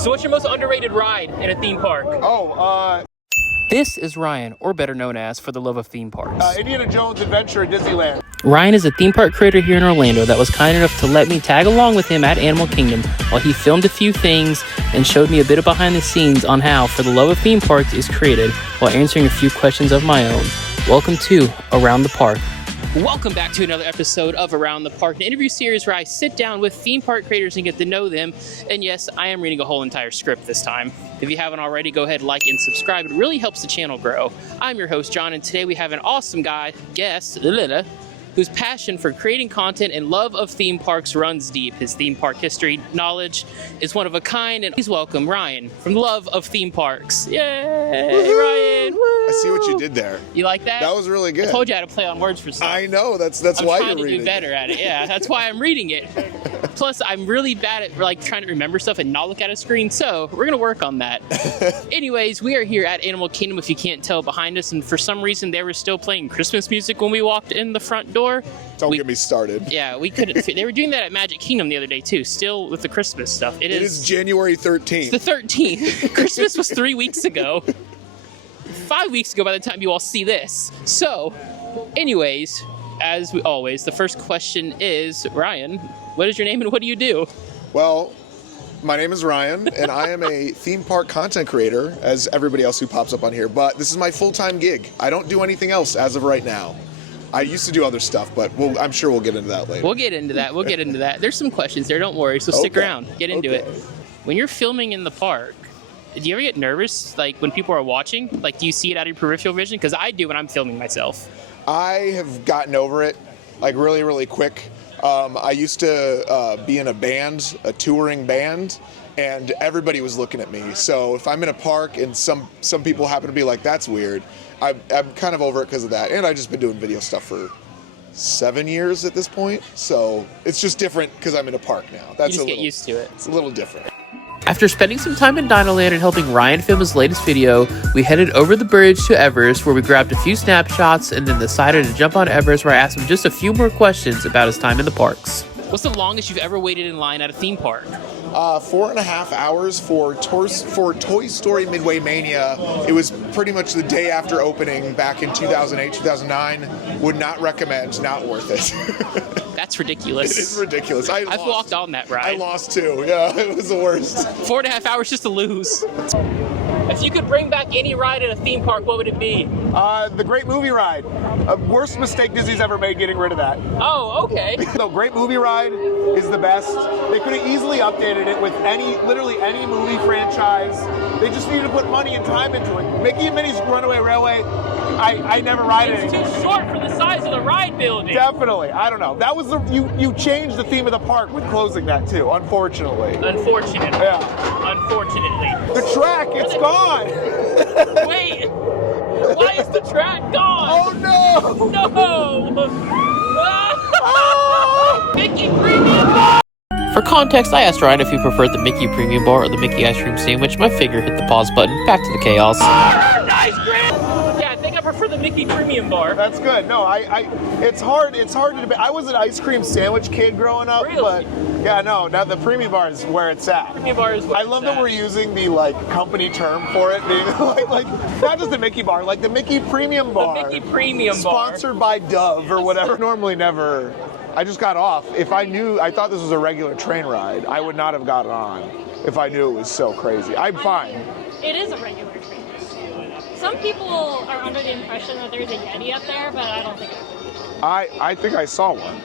So what's your most underrated ride in a theme park? This is Ryan, or better known as For the Love of Theme Parks. Indiana Jones Adventure at Disneyland. Ryan is a theme park creator here in Orlando that was kind enough to let me tag along with him at Animal Kingdom while he filmed a few things and showed me a bit of behind the scenes on how For the Love of Theme Parks is created while answering a few questions of my own. Welcome to Around the Park. Welcome back to another episode of Around the Park, an interview series where I sit down with theme park creators and get to know them. And yes, I am reading a whole entire script this time. If you haven't already, go ahead, like, and subscribe. It really helps the channel grow. I'm your host, John, and today we have an awesome guest, whose passion for creating content and love of theme parks runs deep. His theme park history knowledge is one of a kind, and please welcome Ryan from Love of Theme Parks. Yay, woo-hoo, Ryan! Woo. I see what you did there. You like that? That was really good. I told you how to play on words for stuff. I know, that's why you're reading. I'm trying to do better at it, yeah. That's why I'm reading it. Plus, I'm really bad at trying to remember stuff and not look at a screen, so we're gonna work on that. Anyways, we are here at Animal Kingdom, if you can't tell behind us, and for some reason they were still playing Christmas music when we walked in the front door. Don't get me started. Yeah, we couldn't. They were doing that at Magic Kingdom the other day too, still with the Christmas stuff. It is January 13th. It's the 13th. Christmas was 3 weeks ago. 5 weeks ago by the time you all see this. So, anyways, as we always, the first question is, Ryan, what is your name and what do you do? Well, my name is Ryan, and I am a theme park content creator, as everybody else who pops up on here, but this is my full-time gig. I don't do anything else as of right now. I used to do other stuff, but I'm sure we'll get into that later. We'll get into that. There's some questions there, don't worry, so stick around. Get into it. When you're filming in the park, do you ever get nervous, when people are watching? Do you see it out of your peripheral vision? Because I do when I'm filming myself. I have gotten over it, really, really quick. I used to be in a band, a touring band, and everybody was looking at me. So if I'm in a park and some people happen to be like, that's weird, I'm kind of over it because of that. And I've just been doing video stuff for 7 years at this point. So it's just different because I'm in a park now. You just get used to it. It's a little different. After spending some time in Dinoland and helping Ryan film his latest video, we headed over the bridge to Everest where we grabbed a few snapshots and then decided to jump on Everest where I asked him just a few more questions about his time in the parks. What's the longest you've ever waited in line at a theme park? 4.5 hours for Toy Story Midway Mania. It was pretty much the day after opening back in 2008, 2009. Would not recommend, not worth it. That's ridiculous. It is ridiculous. I've walked on that ride. I lost too, yeah, it was the worst. 4.5 hours just to lose. If you could bring back any ride at a theme park, what would it be? The Great Movie Ride. Worst mistake Disney's ever made getting rid of that. Oh, okay. The Great Movie Ride is the best. They could have easily updated it with literally any movie franchise. They just needed to put money and time into it. Mickey and Minnie's Runaway Railway, I never ride it anymore. It's too short for the size of the ride building. Definitely. I don't know. That was you changed the theme of the park with closing that too, unfortunately. Unfortunately. Yeah. Unfortunately. The track, it's gone. Wait. Why is the track gone? Oh no! No! Mickey Premium Bar! For context, I asked Ryan if he preferred the Mickey Premium Bar or the Mickey Ice Cream Sandwich. My finger hit the pause button. Back to the chaos. Ice cream! Yeah, I think I prefer the Mickey Premium Bar. That's good. No, it's hard to debate. I was an ice cream sandwich kid growing up, really? But yeah, no, now the Premium Bar is where it's at. Premium Bar is where I love that we're using the company term for it, being like not just the Mickey Bar, like the Mickey Premium Bar. The Mickey Premium Bar. Sponsored by Dove or whatever. Normally never. I just got off. If I thought this was a regular train ride, I would not have gotten on if I knew it was so crazy. I'm fine. It is a regular train ride. Some people are under the impression that there's a Yeti up there, but I don't think it's. I think I saw one.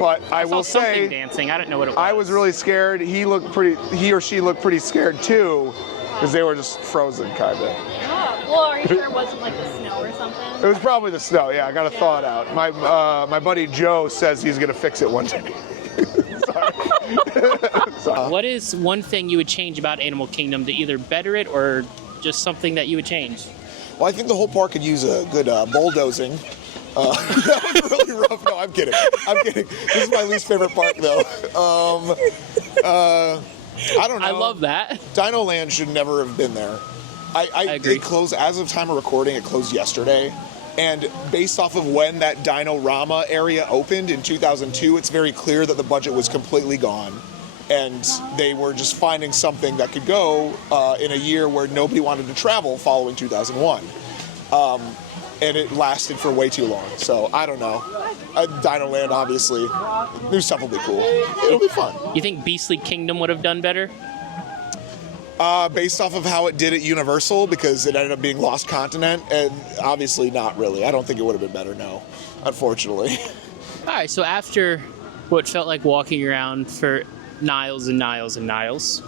But I will say, dancing. I don't know what it was. I was really scared. He or she looked pretty scared too, because they were just frozen, kind of. Oh, well, are you sure it wasn't the snow or something? It was probably the snow. Yeah, I got to thaw it out. My buddy Joe says he's gonna fix it one day. Sorry. What is one thing you would change about Animal Kingdom to either better it or just something that you would change? Well, I think the whole park could use a good bulldozing. That was really rough. No, I'm kidding. This is my least favorite park, though. I don't know. I love that. Dino Land should never have been there. I agree. It closed, as of time of recording, it closed yesterday. And based off of when that Dino-Rama area opened in 2002, it's very clear that the budget was completely gone. and they were just finding something that could go in a year where nobody wanted to travel following 2001. And it lasted for way too long. So I don't know. Dino Land, obviously, new stuff will be cool. It'll be fun. You think Beastly Kingdom would have done better? Based off of how it did at Universal, because it ended up being Lost Continent, and obviously not really. I don't think it would have been better, no, unfortunately. All right, so after what felt like walking around for Niles and Niles and Niles,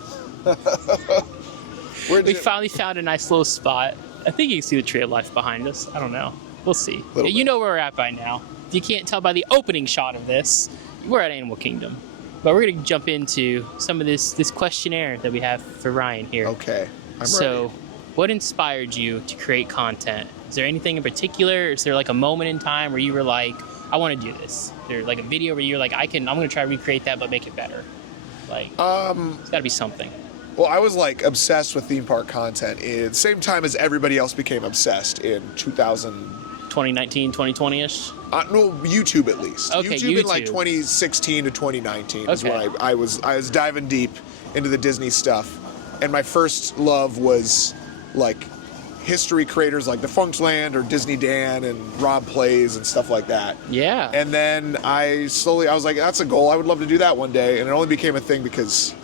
we finally found a nice little spot. I think you can see the Tree of Life behind us. I don't know. We'll see. You know where we're at by now. If you can't tell by the opening shot of this, we're at Animal Kingdom. But we're going to jump into some of this questionnaire that we have for Ryan here. Okay, I'm So, ready. what inspired you to create content? Is there anything in particular? Is there like a moment in time where you were like, I want to do this? Is there like a video where you're like, I'm going to try to recreate that but make it better? Like, it's got to be something. Well, I was like obsessed with theme park content at the same time as everybody else became obsessed in 2019, 2020-ish? No, YouTube at least. Okay, YouTube in like 2016 to 2019 is Okay. when I was diving deep into the Disney stuff, and my first love was like history creators like Defunctland or Disney Dan and Rob Plays and stuff like that. Yeah. And then I was like, that's a goal. I would love to do that one day, and it only became a thing because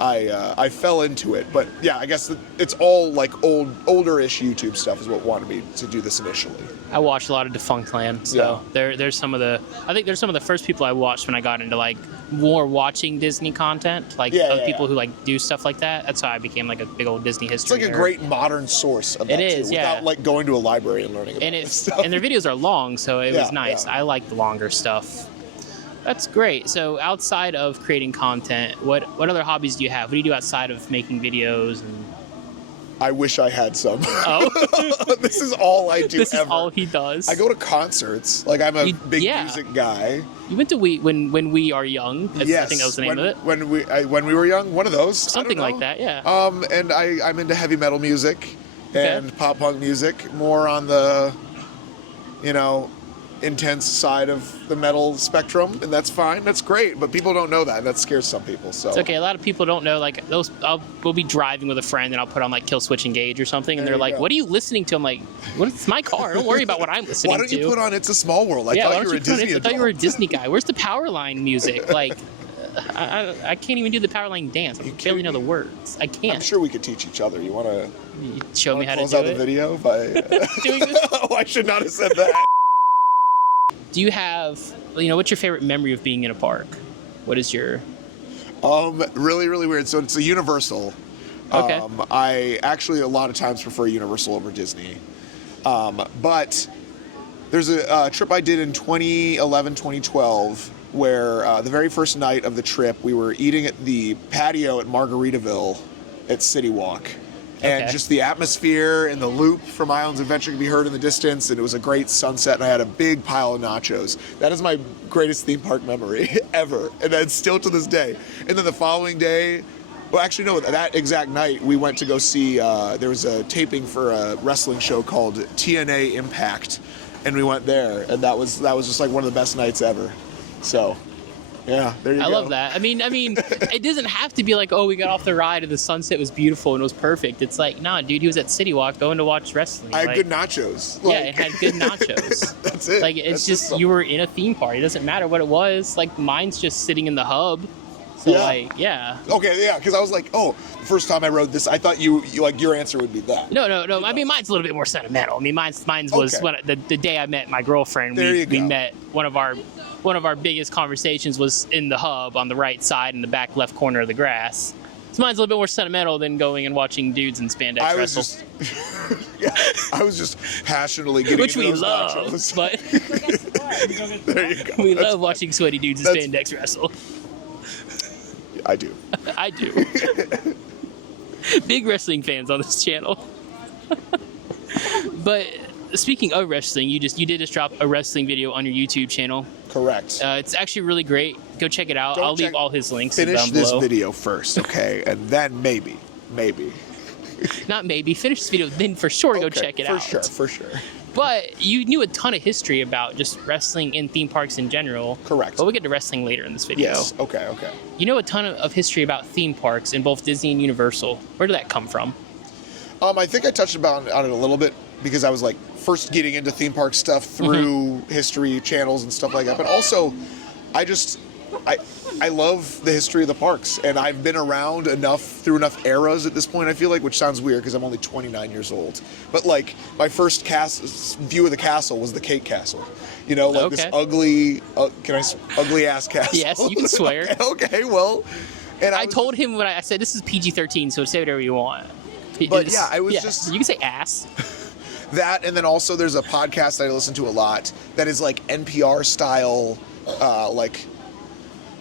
I fell into it. But yeah, I guess it's all like older-ish YouTube stuff is what wanted me to do this initially. I watched a lot of Defunctland, so there's some of the first people I watched when I got into like more watching Disney content, like people who like do stuff like that. That's how I became like a big old Disney history. It's like a nerd. great modern source of that It is, too, yeah. without like going to a library and learning about And it. it's and their videos are long, so it was nice. Yeah. I like the longer stuff. That's great. So outside of creating content, what other hobbies do you have? What do you do outside of making videos? And I wish I had some. oh, This is all I do this ever. is all he does. I go to concerts. Like I'm a big yeah. music guy. You went to when we are young. Yes. I think that was the name of it. When we were young, one of those. Something I don't like know. that. Yeah. And I'm into heavy metal music and pop punk music, more on the, intense side of the metal spectrum, and that's fine. That's great, but people don't know that, and that scares some people. So It's okay. A lot of people don't know. Like we'll be driving with a friend, and I'll put on like Kill Switch Engage or something, and There they're you like, go. "What are you listening to?" I'm like, "What? It's my car. Don't worry about what I'm listening why to." don't you put on It's a Small World? I why thought don't you were a put on Disney it? I thought you were a adult. Disney guy. Where's the Powerline music? Like, I can't even do the Powerline dance. I barely know the words. I can't. I'm sure we could teach each other. You want to Show me how to close do out the it. video by? Doing this? Oh, I should not have said that. Do you have, what's your favorite memory of being in a park? What is your? Really, really weird. So it's a Universal. Okay. I actually a lot of times prefer Universal over Disney. But there's a trip I did in 2011, 2012, where the very first night of the trip, we were eating at the patio at Margaritaville at City Walk. And Okay. just the atmosphere and the loop from Islands Adventure could be heard in the distance, and it was a great sunset, and I had a big pile of nachos. That is my greatest theme park memory ever, and that's still to this day. And then the following day, well, actually, no, that exact night, we went to go see, there was a taping for a wrestling show called TNA Impact, and we went there, and that was just like one of the best nights ever. So, yeah, there you go. I love that. I mean, it doesn't have to be like, oh, we got off the ride and the sunset was beautiful and it was perfect. It's like, nah, dude, he was at City Walk going to watch wrestling. I had Like, good nachos. yeah, it had good nachos. That's it. Like, it's That's just, something. you were in a theme park. It doesn't matter what it was. Like, mine's just sitting in the hub. So, Yeah. like, yeah. Okay, yeah, because I was like, oh, the first time I rode this, I thought you like your answer would be that. No. I mean, mine's a little bit more sentimental. I mean, mine's was Okay. when the day I met my girlfriend. There you We go. met. One of our biggest conversations was in the hub on the right side in the back left corner of the grass. So mine's a little bit more sentimental than going and watching dudes in spandex I was wrestle, just, I was just passionately getting which into we those love. nachos. But There you go. we That's love fine. watching sweaty dudes in That's- spandex wrestle. I do. I do. Big wrestling fans on this channel. But speaking of wrestling, you did just drop a wrestling video on your YouTube channel. Correct. It's actually really great. Go check it out. Don't I'll leave check- all his links Finish down this below. video first, okay, and then maybe. Not maybe. Finish this video, then for sure go Okay, check it for out. For sure. But you knew a ton of history about just wrestling in theme parks in general. Correct. But we'll get to wrestling later in this video. Yes. Okay. You know a ton of history about theme parks in both Disney and Universal. Where did that come from? I think I touched on it a little bit because I was like first getting into theme park stuff through history channels and stuff like that. But also, I love the history of the parks, and I've been around through enough eras at this point, I feel like, which sounds weird because I'm only 29 years old. But like my first view of the castle was the Cake Castle. You know, like this ugly, ugly ass castle. Yes, you can swear. Okay, well. And I told him when I said this is PG-13, so say whatever you want. But yeah, I was just... You can say ass. That, and then also there's a podcast that I listen to a lot that is like NPR style, like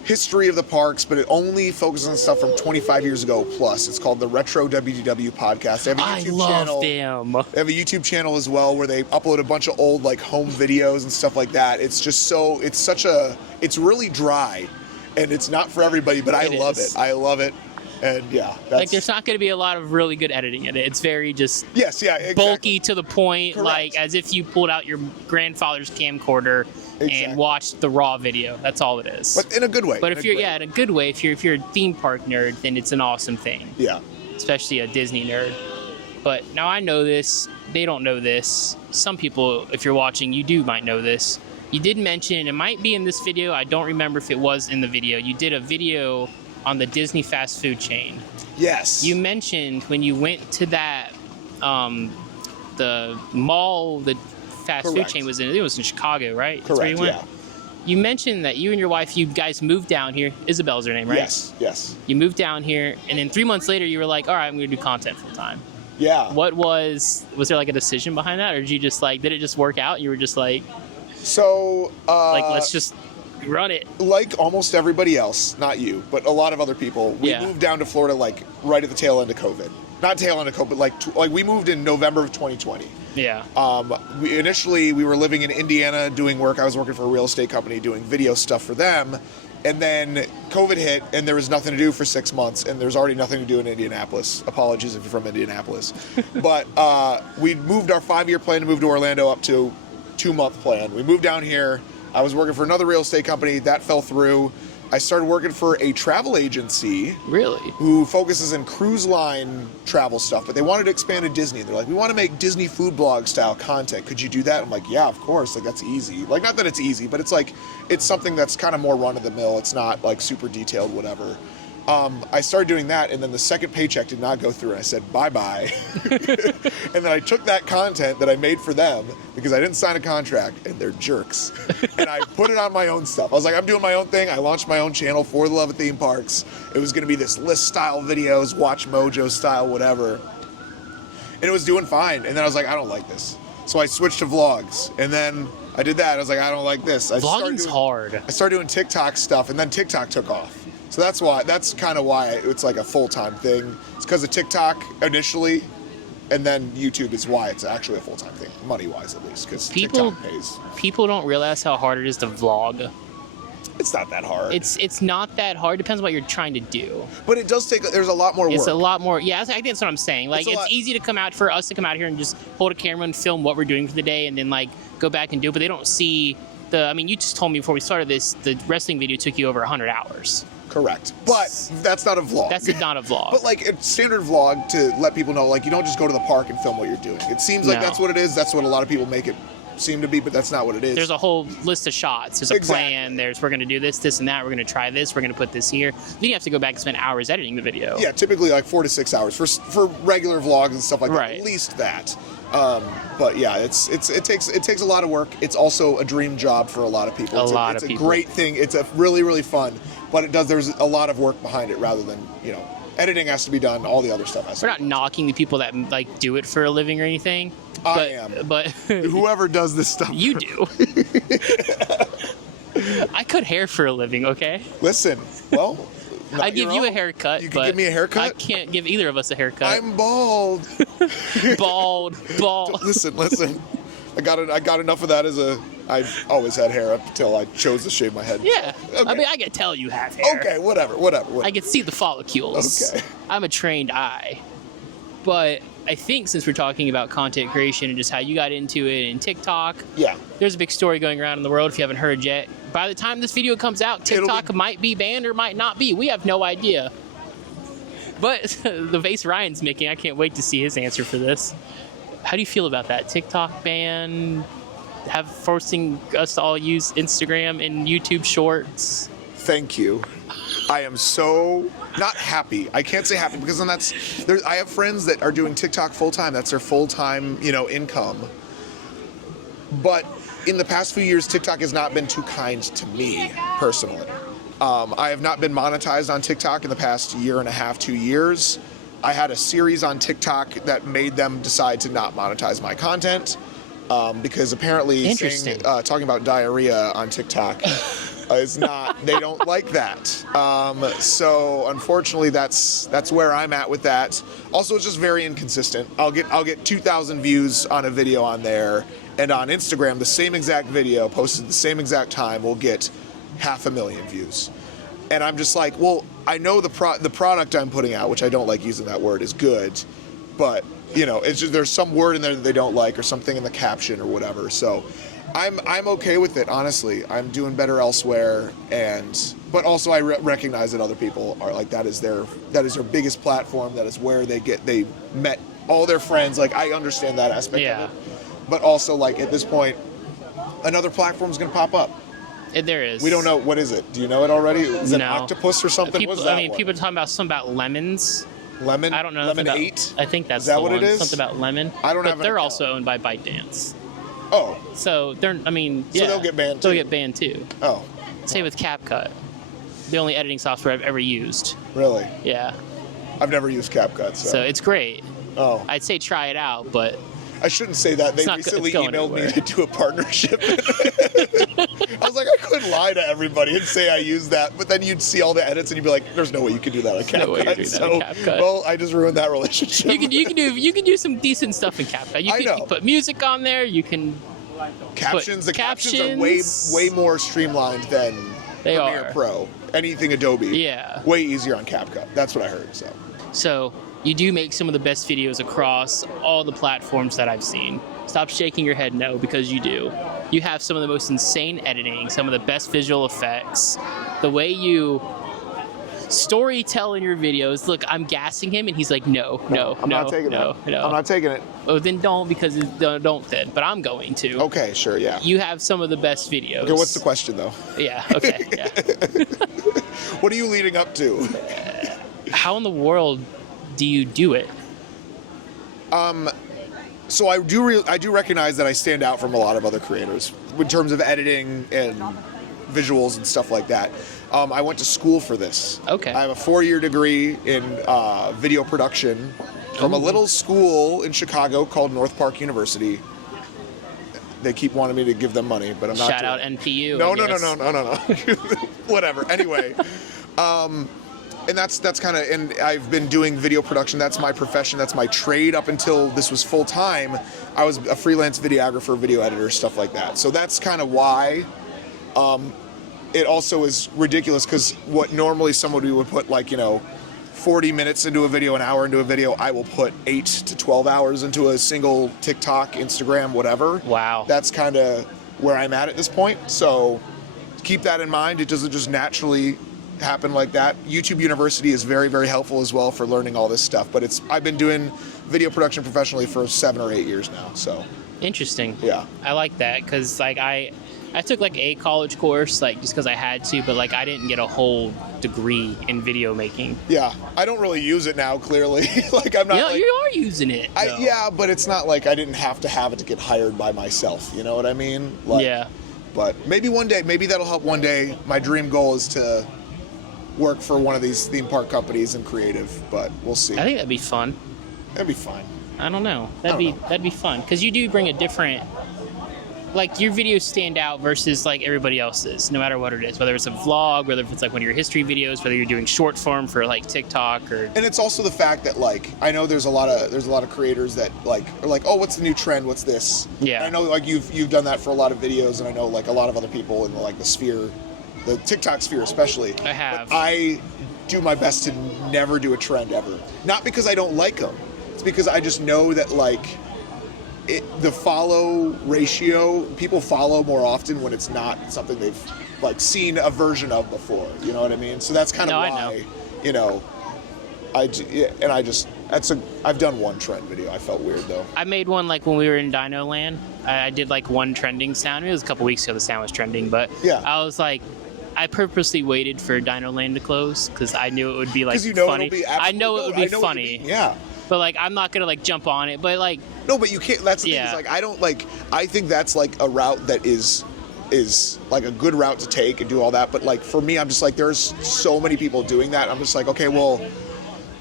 history of the parks, but it only focuses on stuff from 25 years ago plus. It's called the Retro WDW podcast. They have a YouTube channel. Them. They have a YouTube channel as well where they upload a bunch of old like home videos and stuff like that. It's just it's really dry, and it's not for everybody, but I love it. I love it. And yeah, like there's not going to be a lot of really good editing in it. It's very just exactly. bulky to the point, Correct. like as if you pulled out your grandfather's camcorder and watched the raw video. That's all it is. But in a good way. But if you're in a good way, if you're a theme park nerd, then it's an awesome thing. Yeah. Especially a Disney nerd. But now I know this. They don't know this. Some people, if you're watching, you might know this. You did mention, it might be in this video. I don't remember if it was in the video. You did a video on the Disney fast food chain. Yes. You mentioned when you went to that, the mall, the fast food chain was in. It was in Chicago, right? Correct. That's where you went? Yeah. You mentioned that you and your wife, you guys moved down here. Isabel's her name, right? Yes. You moved down here, and then 3 months later, you were like, all right, I'm going to do content full time. Yeah. What was there like a decision behind that, or did you just like, did it just work out? And you were just like, so, like, let's just run it. Like almost everybody else, not you, but a lot of other people, we moved down to Florida like right at the tail end of COVID. Not tail end of COVID, but like we moved in November of 2020. Yeah. Initially, we were living in Indiana doing work. I was working for a real estate company doing video stuff for them. And then COVID hit, and there was nothing to do for 6 months, and there's already nothing to do in Indianapolis. Apologies if you're from Indianapolis. But we moved our 5-year plan to move to Orlando up to 2-month plan. We moved down here. I was working for another real estate company. That fell through. I started working for a travel agency. Really? Who focuses in cruise line travel stuff, but they wanted to expand to Disney. They're like, we want to make Disney food blog style content. Could you do that? I'm like, yeah, of course. Like, that's easy. Like, not that it's easy, but it's like, it's something that's kind of more run of the mill. It's not like super detailed, whatever. I started doing that, and then the second paycheck did not go through, and I said, bye-bye. And then I took that content that I made for them, because I didn't sign a contract, and they're jerks. And I put it on my own stuff. I was like, I'm doing my own thing. I launched my own channel, For the Love of Theme Parks. It was going to be this list-style videos, Watch Mojo style, whatever. And it was doing fine. And then I was like, I don't like this. So I switched to vlogs, and then I did that. I was like, I don't like this. Vlogging's hard. I started doing TikTok stuff, and then TikTok took off. So that's kind of why it's like a full-time thing. It's because of TikTok initially, and then YouTube is why it's actually a full-time thing, money-wise at least, because TikTok pays. People don't realize how hard it is to vlog. It's not that hard. It's not that hard. Depends on what you're trying to do. But it does take. There's a lot more work. It's a lot more. Yeah, I think that's what I'm saying. Like, it's easy for us to come out here and just hold a camera and film what we're doing for the day, and then like go back and do it. But they don't see I mean, you just told me before we started this, the wrestling video took you over 100 hours. Correct. But that's not a vlog. That's not a vlog. But like a standard vlog to let people know, like, you don't just go to the park and film what you're doing. It seems like that's what it is. That's what a lot of people make it seem to be, but that's not what it is. There's a whole list of shots. There's a plan. We're going to do this, and that. We're going to try this. We're going to put this here. Then you have to go back and spend hours editing the video. Yeah, typically like 4 to 6 hours for regular vlogs and stuff like that. At least that. But yeah, it takes a lot of work. It's also a dream job for a lot of people. It's a great thing. It's a really, really fun, but there's a lot of work behind it rather than, editing has to be done. All the other stuff has to be done. We're not knocking the people that like do it for a living or anything. I am. But whoever does this stuff. You do. I cut hair for a living, okay? Listen, well, I give you a haircut. You can give me a haircut? I can't give either of us a haircut. I'm bald. Bald. Listen. I got enough of that I've always had hair up until I chose to shave my head. Yeah. Okay. I mean, I can tell you have hair. Okay, whatever. I can see the follicles. Okay. I'm a trained eye. But I think since we're talking about content creation and just how you got into it and TikTok, Yeah. there's a big story going around in the world if you haven't heard yet. By the time this video comes out, TikTok might be banned or might not be. We have no idea. But the face Ryan's making, I can't wait to see his answer for this. How do you feel about that? TikTok ban, forcing us to all use Instagram and YouTube Shorts? Thank you. I am so not happy. I can't say happy because then I have friends that are doing TikTok full time. That's their full time, income. But in the past few years, TikTok has not been too kind to me personally. I have not been monetized on TikTok in the past year and a half, 2 years. I had a series on TikTok that made them decide to not monetize my content because apparently talking about diarrhea on TikTok is not, they don't like that. So unfortunately that's where I'm at with that. Also, it's just very inconsistent. I'll get 2,000 views on a video on there, and on Instagram the same exact video posted the same exact time will get 500,000 views. And I'm just like, well, I know the product I'm putting out, which I don't like using that word, is good, but it's just there's some word in there that they don't like or something in the caption or whatever. So I'm okay with it, honestly. I'm doing better elsewhere, but also I recognize that other people are like, that is their biggest platform. That is where they met all their friends. Like, I understand that aspect of it. But also, like, at this point, another platform is going to pop up. There is. We don't know. What is it? Do you know it already? Is it octopus or something? People are talking about something about lemons. Lemon? I don't know. Lemon 8? I think that's is that the what one. It is? Something about lemon. I don't know. But they're also owned by ByteDance. Oh. So they're, So they'll get banned too? They'll get banned too. Oh. Same with CapCut. The only editing software I've ever used. Really? Yeah. I've never used CapCut, so it's great. Oh. I'd say try it out, but I shouldn't say that. They recently emailed me to do a partnership. I was like, I couldn't lie to everybody and say I use that, but then you'd see all the edits and you'd be like, "There's no way you could do that on CapCut." No way you do that on CapCut. Well, I just ruined that relationship. You can do some decent stuff in CapCut. You can put music on there. You can captions. The captions are way more streamlined than Premiere Pro. Anything Adobe. Yeah. Way easier on CapCut. That's what I heard. So you do make some of the best videos across all the platforms that I've seen. Stop shaking your head no, because you do. You have some of the most insane editing, some of the best visual effects. The way you story tell in your videos. Look, I'm gassing him and he's like, no. I'm not taking it. Oh, then don't, because don't then. But I'm going to. Okay, sure, yeah. You have some of the best videos. Okay, what's the question though? Yeah, okay, yeah. What are you leading up to? How in the world do you do it? So I do recognize that I stand out from a lot of other creators in terms of editing and visuals and stuff like that. I went to school for this. Okay. I have a 4-year degree in video production from a little school in Chicago called North Park University. They keep wanting me to give them money, but I'm not. Shout out NPU. No. Whatever. Anyway. And that's kind of, and I've been doing video production. That's my profession. That's my trade up until this was full time. I was a freelance videographer, video editor, stuff like that. So that's kind of why. It also is ridiculous because what normally somebody would put 40 minutes into a video, an hour into a video, I will put 8 to 12 hours into a single TikTok, Instagram, whatever. Wow. That's kind of where I'm at this point. So keep that in mind. It doesn't just naturally happen like that. YouTube University is very, very helpful as well for learning all this stuff. But I've been doing video production professionally for 7 or 8 years now. So interesting. Yeah. I like that because I took a college course just because I had to, but I didn't get a whole degree in video making. Yeah, I don't really use it now. Clearly, I'm not. You are using it. Yeah, but it's not like I didn't have to have it to get hired by myself. You know what I mean? Yeah. But maybe one day, maybe that'll help one day. My dream goal is to work for one of these theme park companies in creative, but we'll see. I think that'd be fun. That'd be fine. I don't know. That'd be fun because you do bring a different. Your videos stand out versus everybody else's, no matter what it is. Whether it's a vlog, whether it's one of your history videos, whether you're doing short form for TikTok or. And it's also the fact that I know there's a lot of creators that are like, oh, what's the new trend? What's this? Yeah. And I know you've done that for a lot of videos, and I know a lot of other people in the sphere, the TikTok sphere especially. I have. But I do my best to never do a trend ever. Not because I don't like them. it's because I just know that like the follow ratio, people follow more often when it's not something they've like seen a version of before. You know what I mean? So that's kind of why, you know, I've done one trend video. I felt weird though. I made one like when we were in Dino Land. I did like one trending sound. It was a couple weeks ago the sound was trending, but yeah. I was like, I purposely waited for Dino Land to close because I knew it would be like funny. I know it would be funny. Yeah. But like I'm not gonna like jump on it. But like no, but you can't. That's the thing. Is like I don't like. I think that's like a route that is like a good route to take and do all that. But like for me, I'm just like there's so many people doing that. I'm just like okay, well.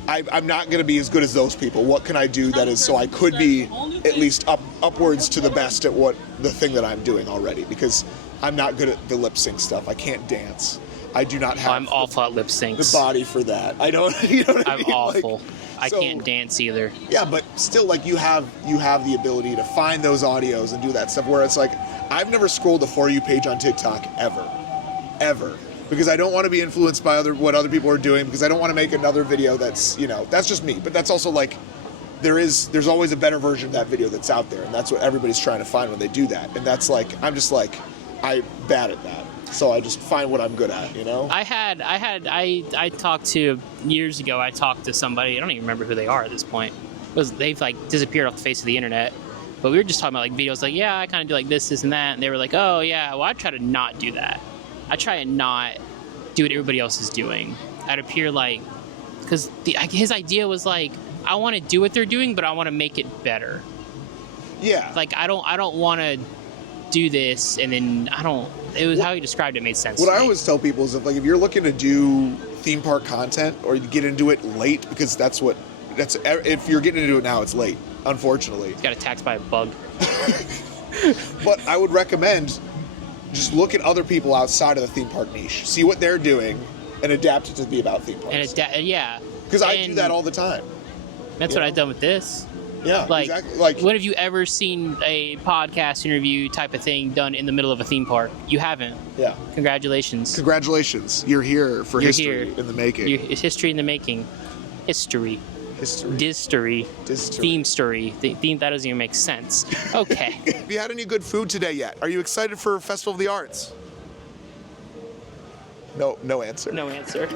I'm not going to be as good as those people. What can I do that is so I could be at least upwards to the best at what the thing that I'm doing already? Because I'm not good at the lip sync stuff. I can't dance. I do not have. I'm awful at lip syncs. The body for that. I don't. You know what I mean? I'm awful. Like, I can't dance either. Yeah, but still, like you have the ability to find those audios and do that stuff. Where it's like I've never scrolled the For You page on TikTok ever. Because I don't want to be influenced by what other people are doing, because I don't want to make another video that's, you know, that's just me. But that's also like, there's always a better version of that video that's out there, and that's what everybody's trying to find when they do that. And that's like, I'm just like, I'm bad at that. So I just find what I'm good at, you know? I talked to, years ago, I talked to somebody, I don't even remember who they are at this point, because they've like disappeared off the face of the internet. But we were just talking about like videos like, yeah, I kind of do like this and that. And they were like, oh yeah, well I try to not do that. I try and not do what everybody else is doing. I'd appear like, because his idea was like, I want to do what they're doing, but I want to make it better. Yeah. Like I don't want to do this, and then it was how he described it made sense. What I always tell people is if you're looking to do theme park content or you get into it late, because if you're getting into it now, it's late, unfortunately. Got attacked by a bug. But I would recommend just look at other people outside of the theme park niche, see what they're doing, and adapt it to be about theme parks. Yeah. Because I do that all the time. That's what I've done with this. Yeah, like, exactly. Like, when have you ever seen a podcast interview type of thing done in the middle of a theme park? You haven't. Yeah. Congratulations. You're here for history in the making. It's history in the making. History. Distory. Theme story. Theme that doesn't even make sense. Okay. Have you had any good food today yet? Are you excited for Festival of the Arts? No answer. No answer.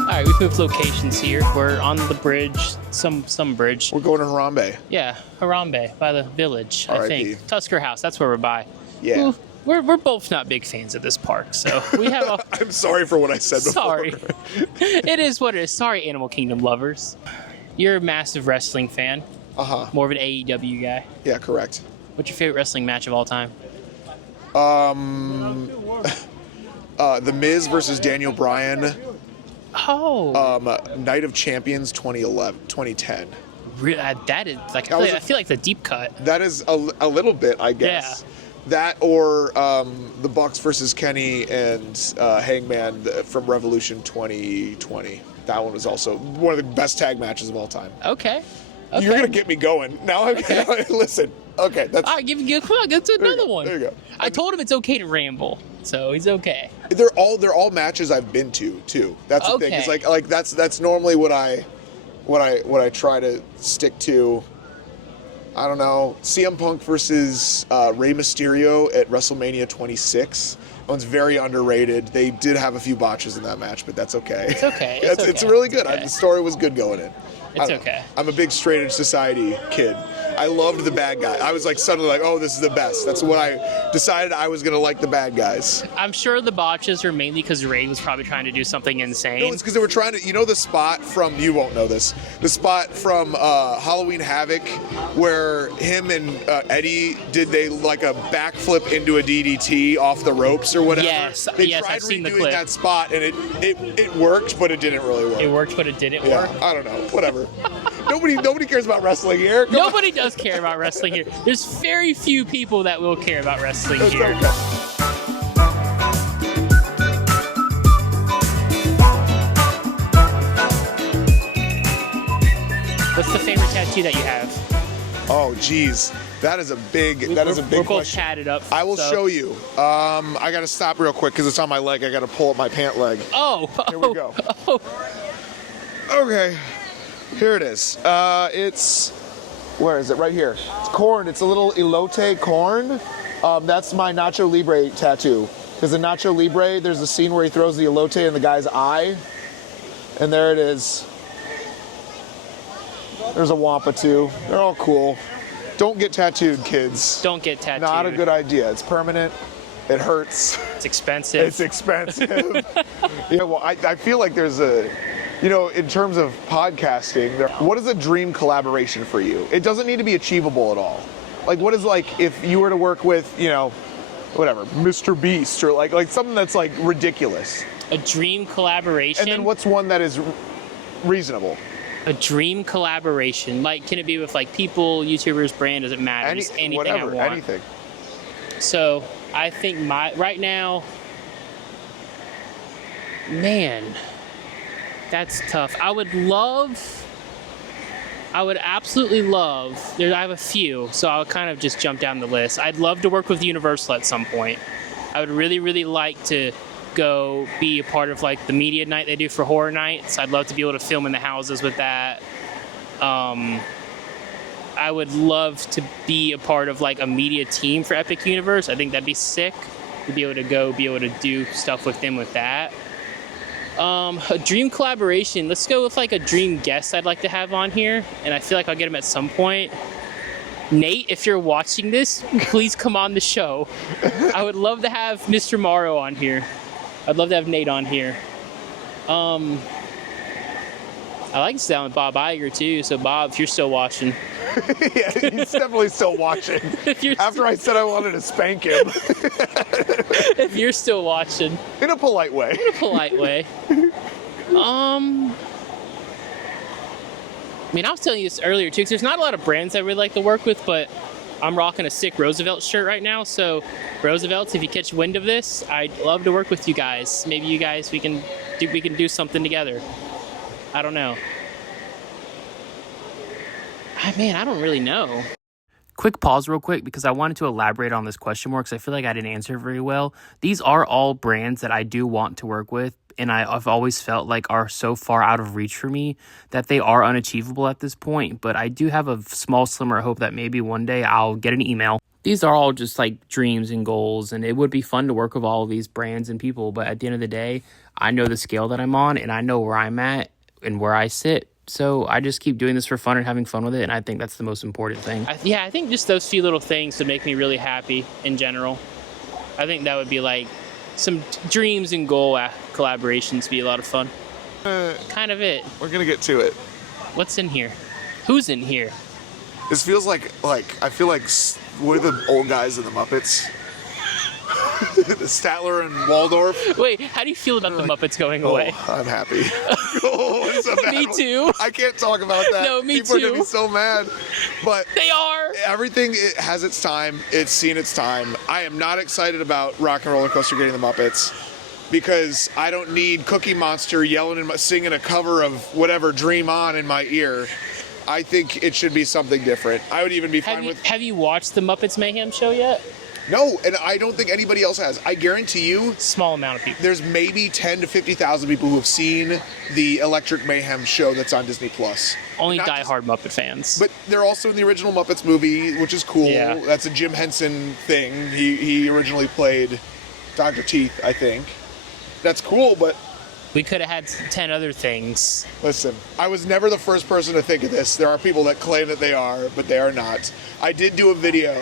All right, we've moved locations here. We're on the bridge, some bridge. We're going to Harambe. Yeah, Harambe by the village, I think. Tusker House, that's where we're by. Yeah. Ooh, we're both not big fans of this park, so we have a... I'm sorry for what I said before. Sorry. It is what it is. Sorry, Animal Kingdom lovers. You're a massive wrestling fan. Uh-huh. More of an AEW guy. Yeah, correct. What's your favorite wrestling match of all time? The Miz versus Daniel Bryan. Oh. Night of Champions 2010. That is like I feel like the deep cut. That is a little bit, I guess. Yeah. That or the Bucks versus Kenny and Hangman from Revolution 2020. That one was also one of the best tag matches of all time. Okay. You're gonna get me going now. Okay. Listen. Okay. That's. All right. Come on. Get to another one. There you go. I told him it's okay to ramble, so he's okay. They're all matches I've been to too. That's the thing. It's like that's normally what I try to stick to. I don't know. CM Punk versus Rey Mysterio at WrestleMania 26. That one's very underrated. They did have a few botches in that match, but that's okay. It's okay. It's really good. Okay. The story was good going in. It's okay. I'm a big Straight Edge Society kid. I loved the bad guy. I was like suddenly like, oh, this is the best. That's what I decided I was going to like the bad guys. I'm sure the botches are mainly because Ray was probably trying to do something insane. No, it's because they were trying to, the spot from, you won't know this, the spot from Halloween Havoc where him and Eddie did like a backflip into a DDT off the ropes or whatever. Yes, tried I've seen the redoing clip. that spot and it worked, but it didn't really work. It worked, but it didn't Yeah, work. I don't know. Whatever. Nobody cares about wrestling here. Nobody does care about wrestling here. There's very few people that will care about wrestling here. Okay. What's the favorite tattoo that you have? Oh, geez. That is a big We're both question. tatted up. I will so- show you. I got to stop real quick because it's on my leg. I got to pull up my pant leg. Oh. Here we go. Oh. Okay, here it is. Where is it? Right here. It's corn. It's a little elote corn. That's my Nacho Libre tattoo. Because in Nacho Libre, there's a scene where he throws the elote in the guy's eye. And there it is. There's a Wampa too. They're all cool. Don't get tattooed, kids. Don't get tattooed. Not a good idea. It's permanent. It hurts. It's expensive. It's expensive. Yeah, well, I feel like there's a, in terms of podcasting, what is a dream collaboration for you? It doesn't need to be achievable at all. Like, what is, like, if you were to work with, whatever, Mr. Beast, or like something that's, like, ridiculous. A dream collaboration? And then what's one that is reasonable? A dream collaboration. Like, can it be with, like, people, YouTubers, brand? Doesn't matter. Just anything whatever, I want. anything. So, I think right now, man, that's tough. I would absolutely love, I have a few, so I'll kind of just jump down the list. I'd love to work with Universal at some point. I would really, really like to go be a part of like the media night they do for Horror Nights. I'd love to be able to film in the houses with that. I would love to be a part of like a media team for Epic Universe. I think that'd be sick to be able to do stuff with them with that. A dream collaboration. Let's go with like a dream guest I'd like to have on here, and I feel like I'll get him at some point. Nate, if you're watching this, please come on the show. I would love to have Mr. Morrow on here. I'd love to have Nate on here. I like to sit down with Bob Iger too. So Bob, if you're still watching, Yeah, he's definitely still watching. After I said I wanted to spank him. If you're still watching, In a polite way. I mean, I was telling you this earlier too, because there's not a lot of brands I really like to work with, but I'm rocking a sick Roosevelt shirt right now. So, Roosevelt's, if you catch wind of this, I'd love to work with you guys. Maybe you guys, we can do something together. I don't know. Man, I don't really know. Quick pause real quick because I wanted to elaborate on this question more because I feel like I didn't answer it very well. These are all brands that I do want to work with, and I've always felt like are so far out of reach for me that they are unachievable at this point. But I do have a small slimmer hope that maybe one day I'll get an email. These are all just like dreams and goals, and it would be fun to work with all of these brands and people. But at the end of the day, I know the scale that I'm on, and I know where I'm at and where I sit. So I just keep doing this for fun and having fun with it, and I think that's the most important thing. I think just those few little things would make me really happy in general. I think that would be like some dreams and goal collaborations be a lot of fun. Kind of it. We're going to get to it. What's in here? Who's in here? This feels like I feel like we're the old guys in the Muppets. Statler and Waldorf. Wait, how do you feel about the Muppets going away? I'm happy. It's a bad Me one. too. I can't talk about that. No, me People are going to too. be so mad. But They are. everything it has its time. It's seen its time. I am not excited about Rock and Roller Coaster getting the Muppets because I don't need Cookie Monster yelling and singing a cover of whatever Dream On in my ear. I think it should be something different. I would even be fine with... Have you watched the Muppets Mayhem show yet? No, and I don't think anybody else has. I guarantee you, Small amount of people. there's maybe 10 to 50,000 people who have seen the Electric Mayhem show that's on Disney Plus. Only Not just- diehard Muppet fans. But they're also in the original Muppets movie, which is cool. Yeah. That's a Jim Henson thing. He originally played Dr. Teeth, I think. That's cool, but We could have had 10 other things. listen, I was never the first person to think of this. There are people that claim that they are, but they are not. I did do a video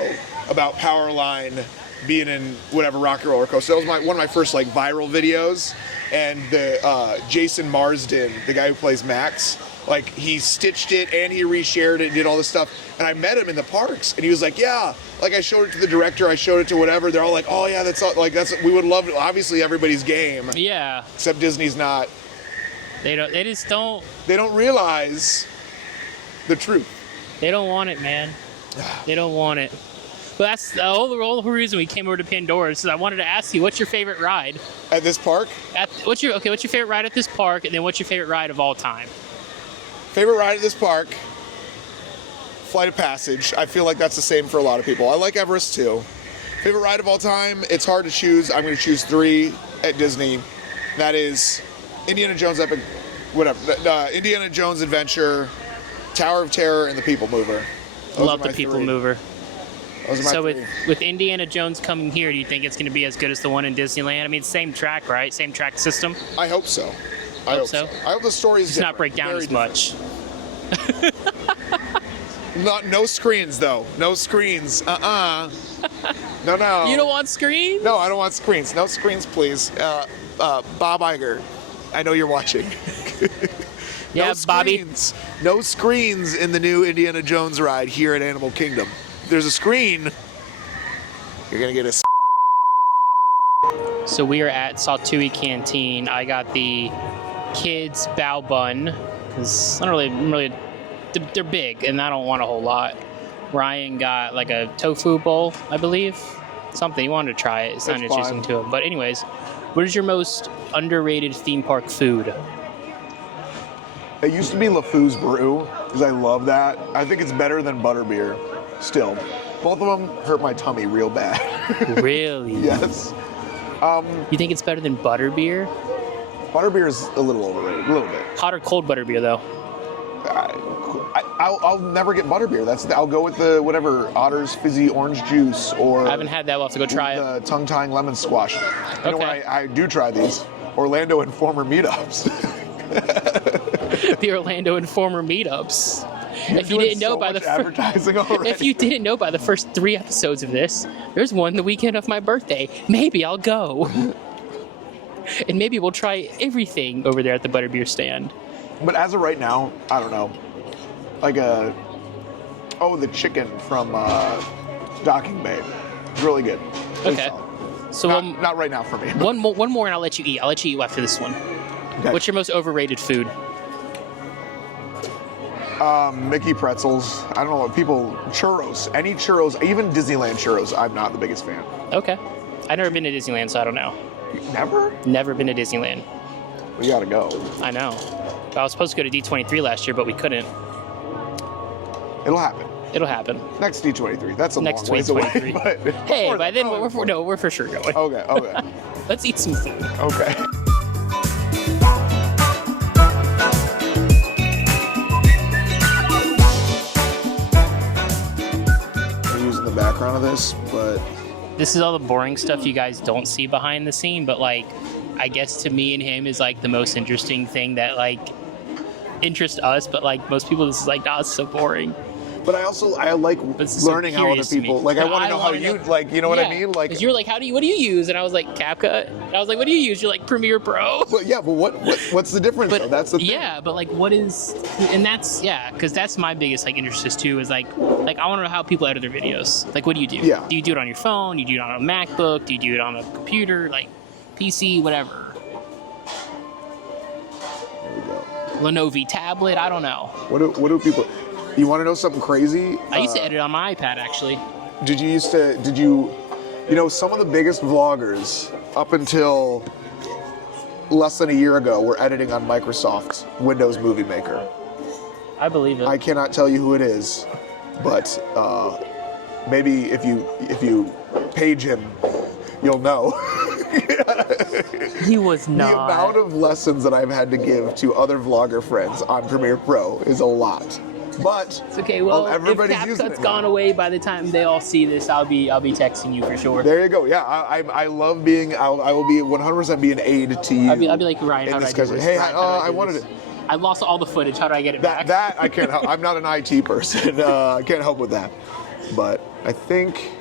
about Powerline being in whatever Rock and Roller Coaster. That was one of my first like viral videos. And the Jason Marsden, the guy who plays Max, like he stitched it and he reshared it and did all this stuff. And I met him in the parks and he was like, yeah, like I showed it to the director, I showed it to whatever. They're all like, oh yeah, that's we would love it. Obviously everybody's game, Yeah. except Disney's not. They just don't. They don't realize the truth. They don't want it, man. They don't want it. But that's the whole reason we came over to Pandora. Is I wanted to ask you, what's your favorite ride? At this park, What's your favorite ride at this park, and then what's your favorite ride of all time? favorite ride at this park, Flight of Passage. I feel like that's the same for a lot of people. I like Everest too. Favorite ride of all time? It's hard to choose. I'm going to choose 3 at Disney. That is Indiana Jones Epic, whatever. Indiana Jones Adventure, Tower of Terror, and the People Mover. Love the People Mover. Those are my So 3. with Indiana Jones coming here, do you think it's going to be as good as the one in Disneyland? I mean, same track, right? Same track system. I hope so. I hope so. I hope the story is Just not break down Very as much. No screens though. No screens. No. You don't want screens? No, I don't want screens. No screens, please. Bob Iger, I know you're watching. Yeah, no Bobby. screens. No screens in the new Indiana Jones ride here at Animal Kingdom. If there's a screen, you're gonna get a. So we are at Saltui Canteen. I got the kids bao bun because I don't really. They're big and I don't want a whole lot. Ryan got like a tofu bowl, I believe. Something. He wanted to try it. It sounded interesting to him. But anyways, what is your most underrated theme park food? It used to be LeFou's Brew because I love that. I think it's better than butterbeer. Still, both of them hurt my tummy real bad. Really? Yes. You think it's better than butterbeer? Butterbeer is a little overrated, a little bit. Hot or cold butterbeer though? I'll never get butterbeer. I'll go with the whatever Otter's fizzy orange juice or. I haven't had that. We'll have to go try it. The tongue tying lemon squash. You know what? I do try these. Orlando Informer meetups. The Orlando Informer meetups. If you didn't know by the if you didn't know by the first 3 episodes of this, there's one the weekend of my birthday. Maybe I'll go. And maybe we'll try everything over there at the butterbeer stand. But as of right now, I don't know. Like the chicken from Docking Bay. It's really good. Really okay. solid. So not right now for me. One more, and I'll let you eat. I'll let you eat after this one. Okay. What's your most overrated food? Mickey pretzels. I don't know what churros. Any churros, even Disneyland churros. I'm not the biggest fan. Okay. I've never been to Disneyland, so I don't know. Never? Never been to Disneyland. We gotta go. I know. I was supposed to go to D23 last year, but we couldn't. It'll happen. It'll happen. Next D23. That's a Next long ways away. 2023. But Hey, by then we're for sure going. Okay. Let's eat some food. Okay. I'm using the background of this, but This is all the boring stuff you guys don't see behind the scene, but like, I guess to me and him is like the most interesting thing that like interests us, but like most people, this is like, nah, it's so boring. But I like learning how other people. Like I want to know how you like. You know what I mean? Like 'cause you're like, what do you use? And I was like, CapCut. And I was like, what do you use? You're like Premiere Pro. But what's the difference? But though? That's the thing. yeah, but like, what is? And that's because that's my biggest like interest too. Is like I want to know how people edit their videos. Like, what do you do? Yeah. Do you do it on your phone? Do you do it on a MacBook? Do you do it on a computer? Like PC, whatever. There we go. Lenovo tablet. I don't know. What do people? You want to know something crazy? I used to edit on my iPad actually. Did you some of the biggest vloggers up until less than a year ago were editing on Microsoft Windows Movie Maker. I believe it. I cannot tell you who it is, but maybe if you page him, you'll know. He was not. The amount of lessons that I've had to give to other vlogger friends on Premiere Pro is a lot. But It's okay. Well, everybody's if using CapCut's it gone now. away by the time they all see this, I'll be texting you for sure. There you go. Yeah, I love being. I will be 100% be an aid to you. I'll be like, Ryan, how do I do this? Hey, Ryan, how do I do wanted this? it. I lost all the footage. How do I get it back? That I can't help. I'm not an IT person. I can't help with that. But I think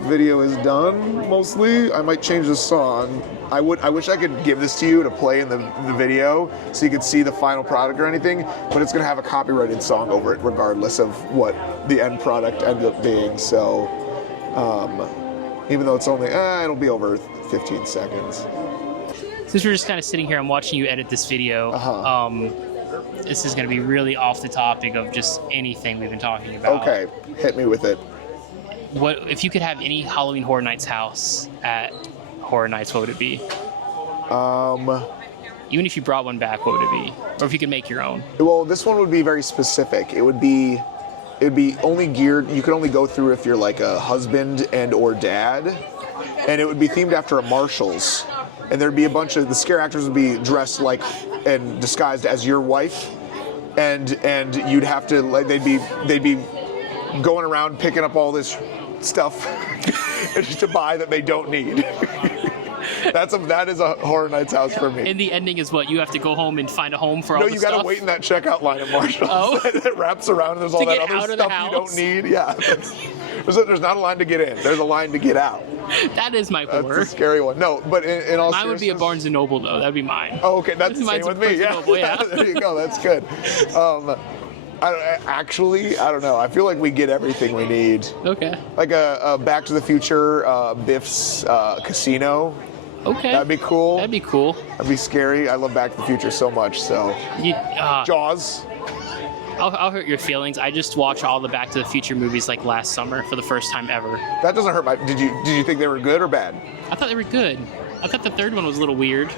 video is done mostly. I might change the song. I wish I could give this to you to play in the video so you could see the final product or anything, but it's gonna have a copyrighted song over it regardless of what the end product ends up being. So even though it's only it'll be over 15 seconds. Since we're just kind of sitting here, I'm watching you edit this video. This is going to be really off the topic of just anything we've been talking about. Okay, hit me with it. What if you could have any Halloween Horror Nights house at Horror Nights? What would it be? Even if you brought one back, what would it be? Or if you could make your own? Well, this one would be very specific. It would be it'd be only geared. You could only go through if you're like a husband and or dad, and it would be themed after a Marshalls, and there'd be a bunch of the scare actors would be dressed like and disguised as your wife, and you'd have to like they'd be going around picking up all this stuff to buy that they don't need. That is a Horror Nights house for me. And the ending is what? You have to go home and find a home for all the No, you stuff? got to wait in that checkout line at Marshalls. Oh. That wraps around and there's all To that get other out of the stuff you don't house? need. Yeah. There's not a line to get in. There's a line to get out. That is my That's horror. a scary one. No, but in all Mine would be a seriousness- Barnes & Noble, though. That'd be mine. Oh, okay. That's the same Mine's a with me. Barnes & Yeah. Noble, yeah. There you go. That's good. I don't know. I feel like we get everything we need. Okay. Like a Back to the Future, Biff's Casino. Okay. That'd be cool. That'd be cool. That'd be scary. I love Back to the Future so much. So Jaws. I'll hurt your feelings. I just watched all the Back to the Future movies like last summer for the first time ever. That doesn't hurt my. Did you think they were good or bad? I thought they were good. I thought the third one was a little weird.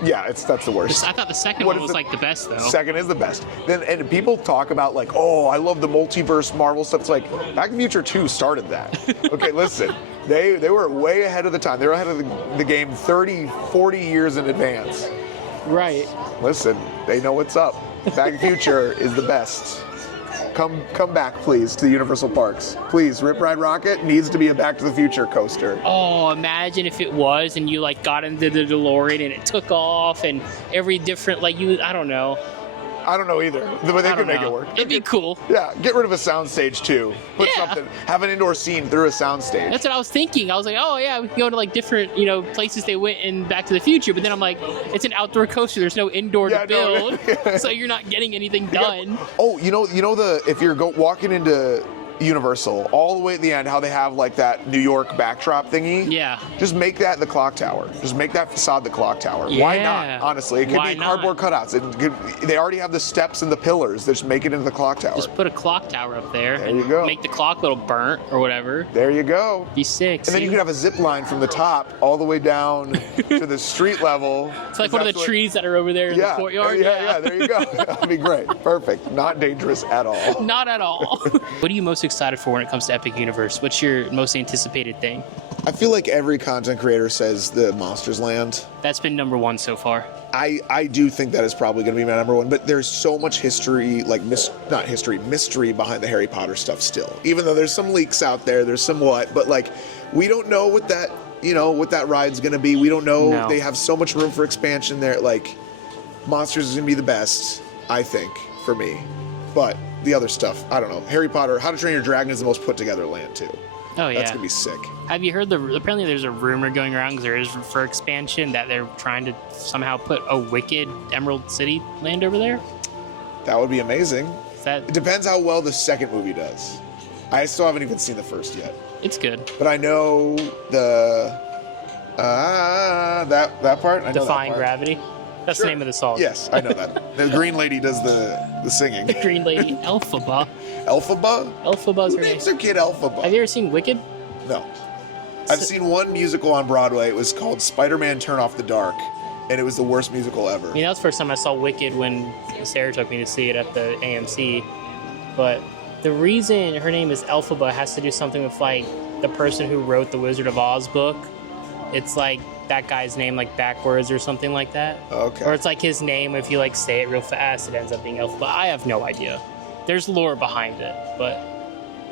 Yeah, that's the worst. I thought the second What one is was like the best, though. Second is the best. Then and people talk about like, oh, I love the multiverse Marvel stuff. It's like Back to the Future 2 started that. Okay, listen. They were way ahead of the time. They were ahead of the game 30, 40 years in advance. Right. Listen, they know what's up. Back to the Future is the best. Come back, please, to the Universal Parks. Please, Rip Ride Rocket needs to be a Back to the Future coaster. Oh, imagine if it was and you like got into the DeLorean and it took off and every different I don't know. I don't know either, but they could make it work. It'd be cool. Yeah, get rid of a soundstage too. Put something, have an indoor scene through a soundstage. That's what I was thinking. I was like, oh yeah, we can go to like different, places they went in Back to the Future. But then I'm like, it's an outdoor coaster. There's no indoor to build, so you're not getting anything done. Oh, if you're walking into Universal all the way at the end, how they have like that New York backdrop thingy. Yeah. Just make that the clock tower. Just make that facade the clock tower. Why Yeah. not? Honestly, it could Why be cardboard cutouts. They already have the steps and the pillars. Just make it into the clock tower. Just put a clock tower up there. There you go. Make the clock a little burnt or whatever. There you go. Be sick. And then you could have a zip line from the top all the way down to the street level. It's like one of the trees that are over there in the courtyard. Yeah, there you go. That'd be great. Perfect. Not dangerous at all. Not at all. What are you most excited for when it comes to Epic Universe? What's your most anticipated thing? I feel like every content creator says the Monsters Land. That's been number one so far. I do think that is probably going to be my number one, but there's so much history, mystery behind the Harry Potter stuff still. Even though there's some leaks out there, there's some but like, we don't know what that ride's going to be. We don't know. No. They have so much room for expansion there. Like, Monsters is going to be the best, I think, for me. But the other stuff, I don't know. Harry Potter, How to Train Your Dragon is the most put together land too. Oh yeah. That's going to be sick. Have you heard apparently there's a rumor going around because there is for expansion that they're trying to somehow put a Wicked Emerald City land over there? That would be amazing. It It depends how well the second movie does. I still haven't even seen the first yet. It's good. But I know that part. I know Defying that part. Gravity. That's Sure. the name of the song. Yes, I know that. The green lady does the singing. The Green Lady. Elphaba. Elphaba? Elphaba's Who her name. names their kid Elphaba? Have you ever seen Wicked? No. I've seen one musical on Broadway. It was called Spider-Man Turn Off the Dark, and it was the worst musical ever. I mean, that was the first time I saw Wicked when Sarah took me to see it at the AMC. But the reason her name is Elphaba has to do something with like the person who wrote the Wizard of Oz book. It's like that guy's name like backwards or something like that. Okay. Or it's like his name, if you like say it real fast, it ends up being Elphaba. I have no idea. There's lore behind it, but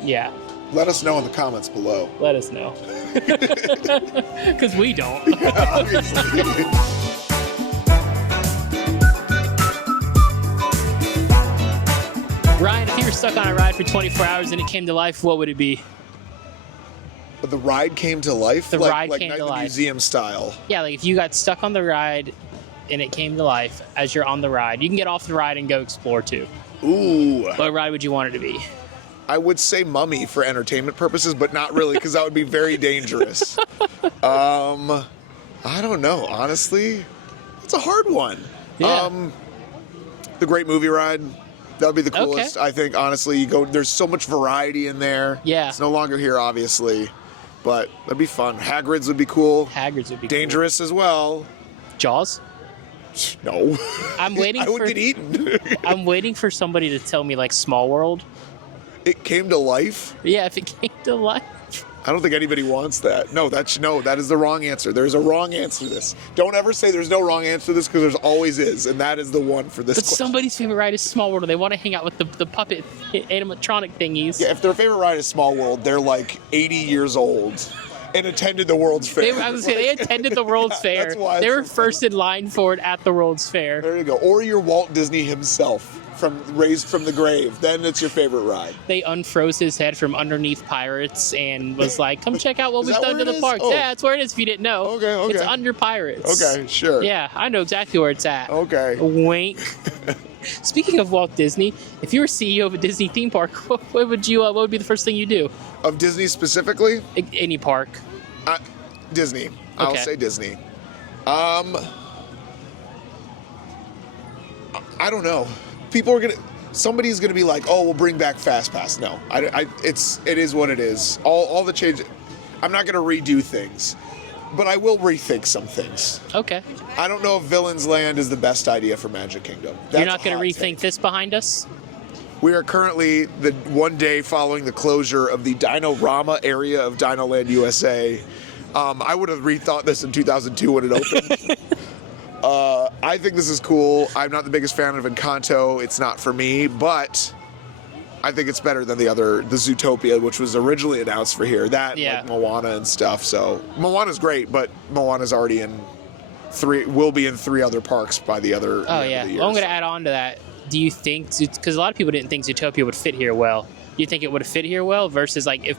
yeah. Let us know in the comments below. Let us know. Because we don't. Obviously. Ryan, if you were stuck on a ride for 24 hours and it came to life, what would it be? But the ride came to life? The ride came like to the life. museum style. Yeah, like if you got stuck on the ride and it came to life as you're on the ride, you can get off the ride and go explore too. Ooh. What ride would you want it to be? I would say Mummy for entertainment purposes, but not really, because that would be very dangerous. I don't know, honestly. It's a hard one. Yeah. The Great Movie Ride. That would be the coolest, I think, honestly. There's so much variety in there. Yeah. It's no longer here, obviously. But that'd be fun. Hagrid's would be cool. Hagrid's would be Dangerous as well. cool. Jaws? No. I'm waiting I would for get eaten. I'm waiting for somebody to tell me like Small World. It came to life? Yeah, if it came to life. I don't think anybody wants that. No, that is the wrong answer. There's a wrong answer to this. Don't ever say there's no wrong answer to this, because there's always is, and that is the one for this But question. somebody's favorite ride is Small World, and they want to hang out with the puppet animatronic thingies. Yeah, if their favorite ride is Small World, they're like 80 years old and attended the World's Fair. I was gonna say, they attended the World's Yeah, Fair. that's why They it's were so first in line for it at the World's Fair. There you go. Or you're Walt Disney himself, raised from the grave. Then it's your favorite ride. They unfroze his head from underneath Pirates and was like, come check out what Is we've that done where to it the is? parks. Oh. Yeah, that's where it is if you didn't know. Okay. It's under Pirates. Okay, sure. Yeah, I know exactly where it's at. Okay. Wink. Speaking of Walt Disney, if you were CEO of a Disney theme park, what would be the first thing you do? Of Disney specifically? Any park. Disney. I'll Okay. say Disney. I don't know. Somebody's gonna be like, oh, we'll bring back Fast Pass. No, it is what it is. All the change. I'm not gonna redo things, but I will rethink some things. Okay. I don't know if Villains Land is the best idea for Magic Kingdom. That's You're not going a to hot rethink take. this behind us? We are currently the one day following the closure of the Dino-Rama area of Dino Land USA. I would have rethought this in 2002 when it opened. I think this is cool. I'm not the biggest fan of Encanto. It's not for me, but I think it's better than the Zootopia, which was originally announced for here. That, Yeah. like Moana and stuff. So Moana's great, but Moana's already will be in 3 other parks by the other. Oh, end yeah. of the year, Well, I'm going to so. add on to that. Do you think, because a lot of people didn't think Zootopia would fit here well. Do you think it would have fit here well versus like if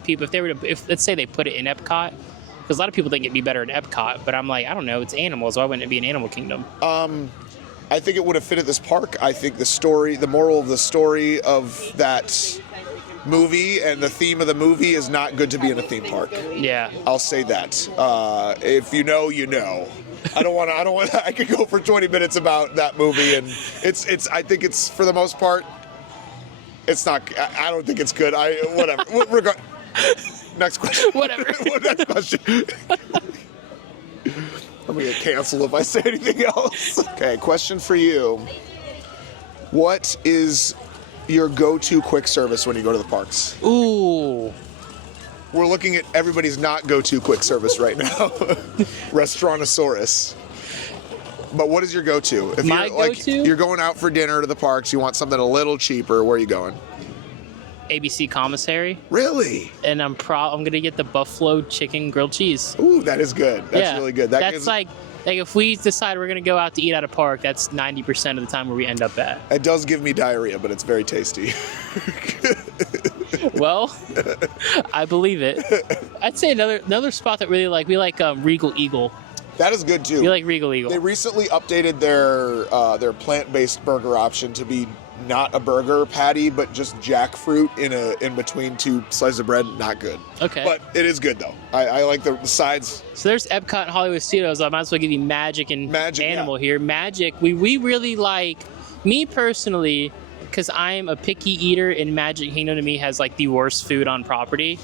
let's say they put it in Epcot? Because a lot of people think it'd be better in Epcot, but I'm like, I don't know, it's animals. Why wouldn't it be in Animal Kingdom? I think it would have fit at this park. I think the moral of the story of that movie and the theme of the movie is not good to be in a theme park. Yeah. I'll say that. If you know, you know. I don't want. I could go for 20 minutes about that movie, and it's. I think it's, for the most part, it's not. I don't think it's good. Whatever. Next question. Whatever. Next question. I'm gonna get canceled if I say anything else. Okay, question for you. What is your go-to quick service when you go to the parks? Ooh. We're looking at everybody's not go-to quick service right now. Restaurantosaurus. But what is your go-to? If My you're go-to? you're going out for dinner to the parks, you want something a little cheaper, where are you going? ABC Commissary, Really? and I'm gonna get the buffalo chicken grilled cheese. Ooh, that is good. That's Yeah, really good. That's like if we decide we're gonna go out to eat at a park, that's 90% of the time where we end up at. It does give me diarrhea, but it's very tasty. Well, I believe it. I'd say another spot that we like Regal Eagle. That is good too. We like Regal Eagle. They recently updated their plant-based burger option to be not a burger patty, but just jackfruit in between 2 slices of bread. Not good. Okay. But it is good though. I like the sides. So there's Epcot and Hollywood Studios. I might as well give you Magic and Animal yeah. here. Magic, we really like, me personally, because I'm a picky eater, and Magic Kingdom to me has like the worst food on property.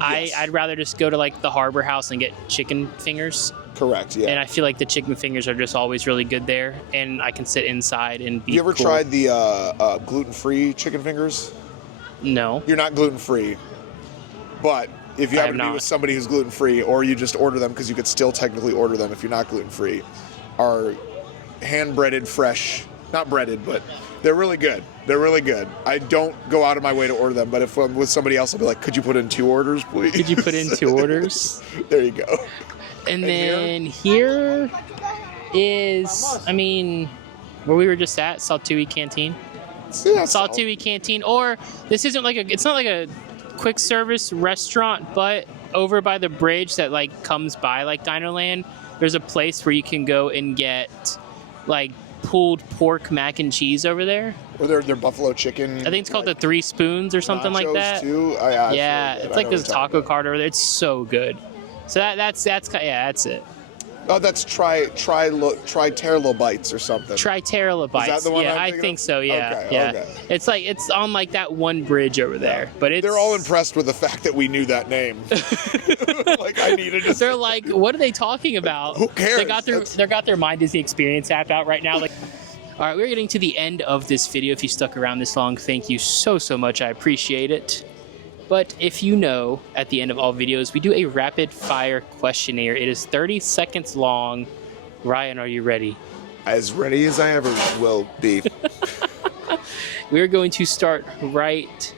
Yes. I'd rather just go to like the Harbor House and get chicken fingers. Correct. Yeah. And I feel like the chicken fingers are just always really good there, and I can sit inside and be You ever cool. tried the gluten-free chicken fingers? No. You're not gluten-free, but if you I happen am to be not. with somebody who's gluten-free, or you just order them because you could still technically order them if you're not gluten-free, are hand-breaded, fresh, not breaded, but they're really good. They're really good. I don't go out of my way to order them, but if I'm with somebody else, I'll be like, could you put in 2 orders, please? Could you put in 2 orders? There you go. And then here is, I mean, where we were just at, Saltui Canteen. Yeah, Saltui Canteen, or this isn't like it's not like a quick service restaurant, but over by the bridge that like comes by like Dinoland, there's a place where you can go and get like pulled pork mac and cheese over there. Or their buffalo chicken. I think it's called the 3 Spoons or something like nachos, that. Too. Yeah, it's like this taco cart over there. It's so good. So that's it. Oh, that's Tri-Terlo Bites or something. Tri-Terra Bites. Is that the one yeah, I'm I thinking think of? so. Yeah, Okay, yeah. okay. It's on like that one bridge over there, but it's. They're all impressed with the fact that we knew that name. Like I needed to. They're like, what are they talking about? Who cares? They got their My Disney Experience app out right now. Like, All right, we're getting to the end of this video. If you stuck around this long, thank you so much. I appreciate it. But if you know, at the end of all videos, we do a rapid fire questionnaire. It is 30 seconds long. Ryan, are you ready? As ready as I ever will be. We're going to start right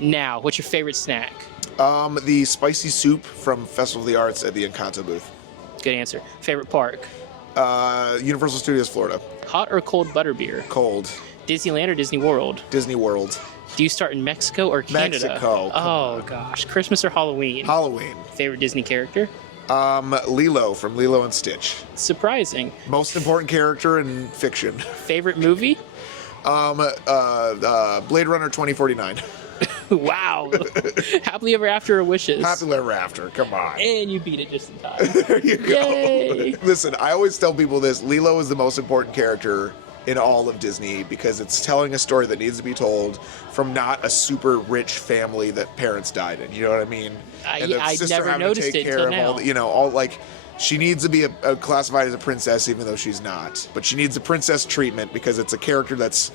now. What's your favorite snack? The spicy soup from Festival of the Arts at the Encanto booth. Good answer. Favorite park? Universal Studios Florida. Hot or cold butterbeer? Cold. Disneyland or Disney World? Disney World. Do you start in Mexico or Canada? Mexico. Oh, gosh. Christmas or Halloween? Halloween. Favorite Disney character? Lilo from Lilo and Stitch. Surprising. Most important character in fiction. Favorite movie? Blade Runner 2049. Wow. Happily Ever After or Wishes? Happily Ever After. Come on. And you beat it just in time. There you go. Yay. Listen, I always tell people this. Lilo is the most important character in all of Disney because it's telling a story that needs to be told from not a super rich family that parents died in. You know what I mean? And the I sister never having to noticed take it care until of now. all the- you know, all like she needs to be classified as a princess even though she's not. But she needs a princess treatment because it's a character that's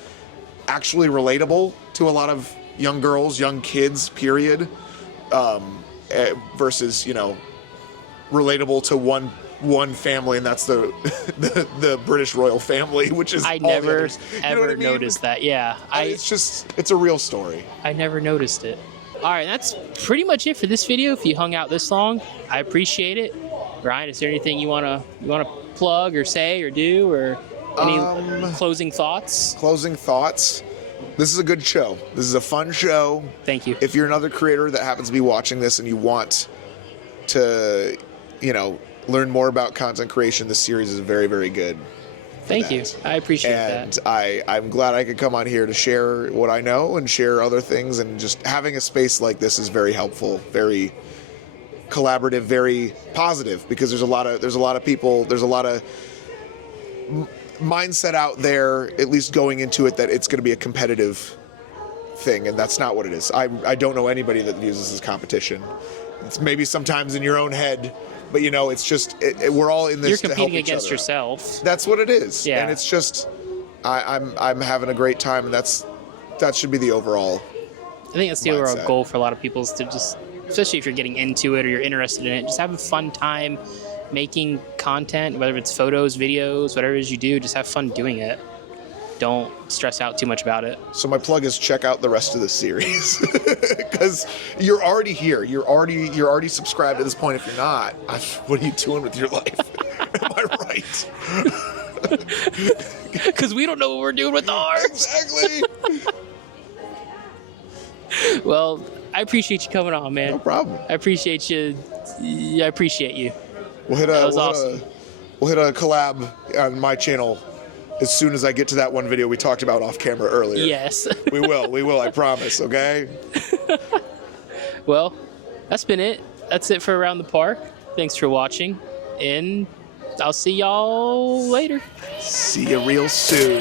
actually relatable to a lot of young girls, young kids, period. Versus, you know, relatable to one family, and that's the British royal family, which is I all the never others. You know ever what I mean? noticed that. Yeah. It's a real story. I never noticed it. All right, that's pretty much it for this video. If you hung out this long, I appreciate it. Ryan, is there anything you wanna plug or say or do, or any closing thoughts? Closing thoughts. This is a good show. This is a fun show. Thank you. If you're another creator that happens to be watching this and you want to, you know, learn more about content creation, this series is very, very good. Thank you. I appreciate And that. I'm glad I could come on here to share what I know and share other things, and just having a space like this is very helpful, very collaborative, very positive, because there's a lot of people, there's a lot of mindset out there, at least going into it, that it's going to be a competitive thing, and that's not what it is. I don't know anybody that views this as competition. It's maybe sometimes in your own head, but you know, it's just we're all in this. You're to help competing each against other out. yourself. That's what it is. Yeah. And it's just I'm having a great time, and that should be the overall. I think that's the overall mindset. goal for a lot of people, is to just, especially if you're getting into it or you're interested in it, just have a fun time making content, whether it's photos, videos, whatever it is you do, just have fun doing it. Don't stress out too much about it. So my plug is check out the rest of the series, because you're already here. You're already subscribed at this point. If you're not, what are you doing with your life? Am I right? Because we don't know what we're doing with ours. Exactly. Well, I appreciate you coming on, man. No problem. I appreciate you. I appreciate you. We'll hit That was awesome. We'll hit a collab on my channel as soon as I get to that one video we talked about off camera earlier. Yes. We will, I promise, okay? Well, that's been it. That's it for Around the Park. Thanks for watching, and I'll see y'all later. See you real soon.